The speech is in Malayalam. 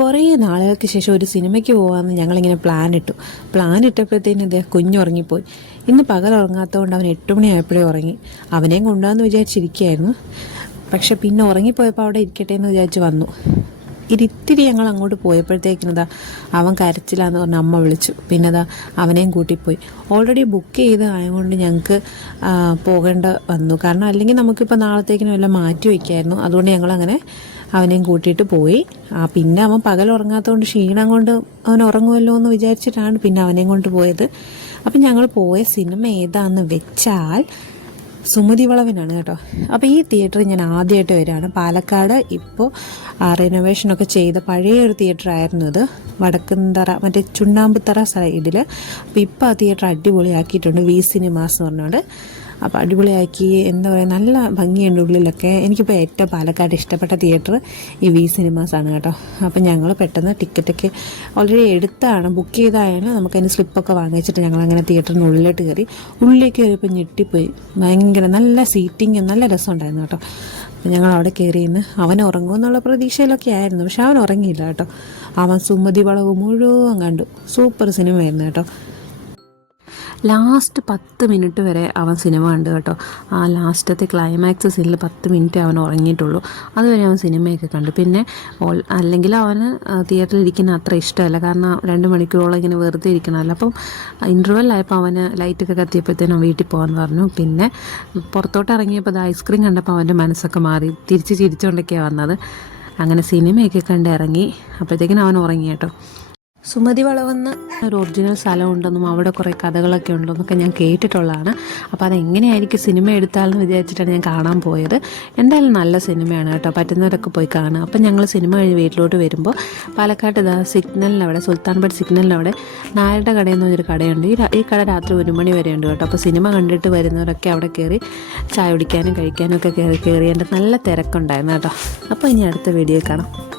കുറേ നാളുകൾക്ക് ശേഷം ഒരു സിനിമയ്ക്ക് പോകാമെന്ന് ഞങ്ങളിങ്ങനെ പ്ലാൻ ഇട്ടു. പ്ലാൻ ഇട്ടപ്പോഴത്തേനും ഇദ്ദേഹം കുഞ്ഞുറങ്ങിപ്പോയി. ഇന്ന് പകൽ ഉറങ്ങാത്തതുകൊണ്ട് അവൻ എട്ട് മണിയായപ്പോഴേ ഉറങ്ങി. അവനെയും കൊണ്ടുവന്ന് വിചാരിച്ചിരിക്കുകയായിരുന്നു. പക്ഷെ പിന്നെ ഉറങ്ങിപ്പോയപ്പോൾ അവിടെ ഇരിക്കട്ടെ എന്ന് വിചാരിച്ച് വന്നു. ഇരിത്തിരി ഞങ്ങൾ അങ്ങോട്ട് പോയപ്പോഴത്തേക്കിനതാ അവൻ കരച്ചിലാന്ന് പറഞ്ഞ അമ്മ വിളിച്ചു. പിന്നെ അതാ അവനെയും കൂട്ടിപ്പോയി. ഓൾറെഡി ബുക്ക് ചെയ്ത് ആയതുകൊണ്ട് ഞങ്ങൾക്ക് പോകേണ്ട വന്നു. കാരണം അല്ലെങ്കിൽ നമുക്കിപ്പോൾ നാളത്തേക്കിനും എല്ലാം മാറ്റി വയ്ക്കായിരുന്നു. അതുകൊണ്ട് ഞങ്ങളങ്ങനെ അവനെയും കൂട്ടിയിട്ട് പോയി. ആ പിന്നെ അവൻ പകൽ ഉറങ്ങാത്തതുകൊണ്ട് ക്ഷീണം കൊണ്ട് അവൻ ഉറങ്ങുമല്ലോ എന്ന് വിചാരിച്ചിട്ടാണ് പിന്നെ അവനെയും കൊണ്ട് പോയത്. അപ്പം ഞങ്ങൾ പോയ സിനിമ ഏതാന്ന് വെച്ചാൽ സുമതി വളവിനാണ് കേട്ടോ. അപ്പോൾ ഈ തിയേറ്റർ ഞാൻ ആദ്യമായിട്ട് വരികയാണ്. പാലക്കാട് ഇപ്പോൾ റിനോവേഷനൊക്കെ ചെയ്ത പഴയ ഒരു തിയേറ്റർ ആയിരുന്നു ഇത് വടക്കുംതറ മറ്റേ ചുണ്ണാമ്പുത്തറ സൈഡിൽ അപ്പോൾ ഇപ്പോൾ ആ തിയേറ്റർ അടിപൊളിയാക്കിയിട്ടുണ്ട്. വി സിനിമാസ് എന്ന് പറഞ്ഞുകൊണ്ട് അപ്പോൾ അടിപൊളിയാക്കി. എന്താ പറയുക നല്ല ഭംഗിയുണ്ട് ഉള്ളിലൊക്കെ. എനിക്കിപ്പോൾ ഏറ്റവും പാലക്കാട് ഇഷ്ടപ്പെട്ട തിയേറ്റർ ഈ വി സിനിമാസാണ് കേട്ടോ. അപ്പോൾ ഞങ്ങൾ പെട്ടെന്ന് ടിക്കറ്റൊക്കെ ഓൾറെഡി എടുത്താണ്. ബുക്ക് ചെയ്തായാണ് നമുക്കതിന് സ്ലിപ്പൊക്കെ വാങ്ങിച്ചിട്ട് ഞങ്ങൾ അങ്ങനെ തിയേറ്ററിന് ഉള്ളിലോട്ട് കയറി. ഉള്ളിലേക്ക് കയറിയപ്പോൾ ഞെട്ടിപ്പോയി. ഭയങ്കര നല്ല സീറ്റിങ്ങും നല്ല രസമുണ്ടായിരുന്നു കേട്ടോ. ഞങ്ങൾ അവിടെ കയറി ഇന്ന് അവൻ ഉറങ്ങുമെന്നുള്ള പ്രതീക്ഷയിലൊക്കെ ആയിരുന്നു. പക്ഷെ അവൻ ഉറങ്ങിയില്ല കേട്ടോ. അവൻ സുമതി വളവ് മുഴുവൻ കണ്ടു. സൂപ്പർ സിനിമയായിരുന്നു കേട്ടോ. ലാസ്റ്റ് പത്ത് മിനിറ്റ് വരെ അവൻ സിനിമ കണ്ടു കേട്ടോ. ആ ലാസ്റ്റത്തെ ക്ലൈമാക്സ് സീനിൽ പത്ത് മിനിറ്റ് അവൻ ഉറങ്ങിയിട്ടുള്ളൂ. അതുവരെ അവൻ സിനിമയൊക്കെ കണ്ടു. പിന്നെ അല്ലെങ്കിൽ അവന് തിയേറ്ററിൽ ഇരിക്കുന്ന അത്ര ഇഷ്ടമല്ല. കാരണം രണ്ട് മണിക്കൂറോളം ഇങ്ങനെ വെറുതെ ഇരിക്കണമല്ലോ. അപ്പം ഇന്റർവെല്ലായപ്പോൾ അവന് ലൈറ്റൊക്കെ കത്തിയപ്പോഴത്തേനും വീട്ടിൽ പോകാൻ പറഞ്ഞു. പിന്നെ പുറത്തോട്ട് ഇറങ്ങിയപ്പോൾ അത് ഐസ്ക്രീം കണ്ടപ്പോൾ അവന്റെ മനസ്സൊക്കെ മാറി. തിരിച്ച് ചിരിച്ചുകൊണ്ടൊക്കെയാണ് വന്നത്. അങ്ങനെ സിനിമയൊക്കെ കണ്ട് ഇറങ്ങി. അപ്പോഴത്തേക്കിനും അവൻ ഉറങ്ങി കേട്ടോ. സുമതി വളവെന്ന് ഒരു ഒറിജിനൽ സ്ഥലമുണ്ടെന്നും അവിടെ കുറേ കഥകളൊക്കെ ഉണ്ടെന്നൊക്കെ ഞാൻ കേട്ടിട്ടുള്ളതാണ്. അപ്പോൾ അതെങ്ങനെയായിരിക്കും സിനിമ എടുത്താലെന്ന് വിചാരിച്ചിട്ടാണ് ഞാൻ കാണാൻ പോയത്. എന്തായാലും നല്ല സിനിമയാണ് കേട്ടോ. പറ്റുന്നവരൊക്കെ പോയി കാണുക. അപ്പം ഞങ്ങൾ സിനിമ കഴിഞ്ഞ് വീട്ടിലോട്ട് വരുമ്പോൾ പാലക്കാട് ഇതാ സിഗ്നലിനവിടെ സുൽത്താൻപേട്ട് സിഗ്നലിനവിടെ നായരുടെ കടയെന്ന് പറഞ്ഞൊരു കടയുണ്ട്. ഈ ഈ കട രാത്രി ഒരു മണി വരെ ഉണ്ട് കേട്ടോ. അപ്പോൾ സിനിമ കണ്ടിട്ട് വരുന്നവരൊക്കെ അവിടെ കയറി ചായ കുടിക്കാനും കഴിക്കാനും ഒക്കെ കയറി കയറിയേണ്ട നല്ല തിരക്കുണ്ടായിരുന്നു കേട്ടോ. അപ്പോൾ ഇനി അടുത്ത വീഡിയോ കാണാം.